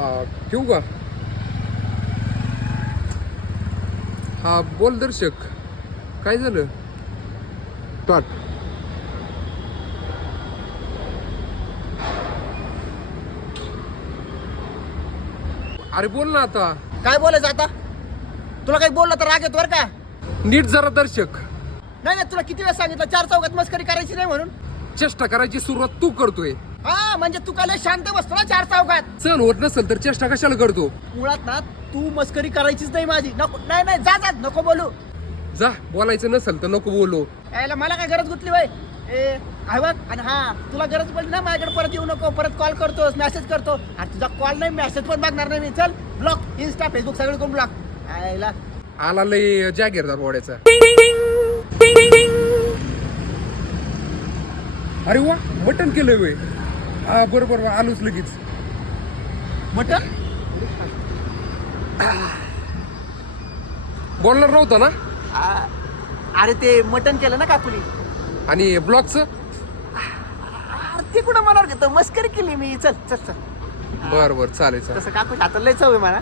ठेवू का? हा बोल दर्शक, काय झालं? टाक. अरे बोल ना आता. काय बोलायचं आता? तुला काही बोललं तर राग येतो बरं का? नीट जरा दर्शक. नाही नाही, तुला किती वेळा सांगितलं चार चौकात मस्करी करायची नाही म्हणून. चेष्टा करायची सुरुवात तू करतोय. हा म्हणजे तू काय लय शांत बसतो ना चार चौकात. सहन होत नसेल तर चेष्टा कशाला करतो? मुळात ना तू मस्करी करायचीच नाही माझी. नको, नाही नाही, जा जा, नको बोलू. जा, बोलायचं नसेल तर नको बोलू. यायला मला काय गरज गुतली बाई? आहे बघ. आणि हा, तुला गरज पडली ना माझ्याकडे परत येऊ नको. परत कॉल करतोस, मेसेज करतो. आणि तुझा कॉल नाही, मेसेज पण बघणार नाही मी. चल ब्लॉक, इंस्टा फेसबुक सगळं करून ब्लॉक. यायला आला लय जागीरदार वाड्याचा. अरे वा, मटण केलंय वय. हा बरोबर, आलोच लगेच. मटन बोलणार नव्हता ना? अरे ते मटन केलं ना काकुनी. आणि ब्लॉगचं? अरे ते कुठं मनावर घेतो, मस्करी केली मी. चल चल चल. बर बर, चालेल चालेल. तसं काकू आता लय चव आहे मला.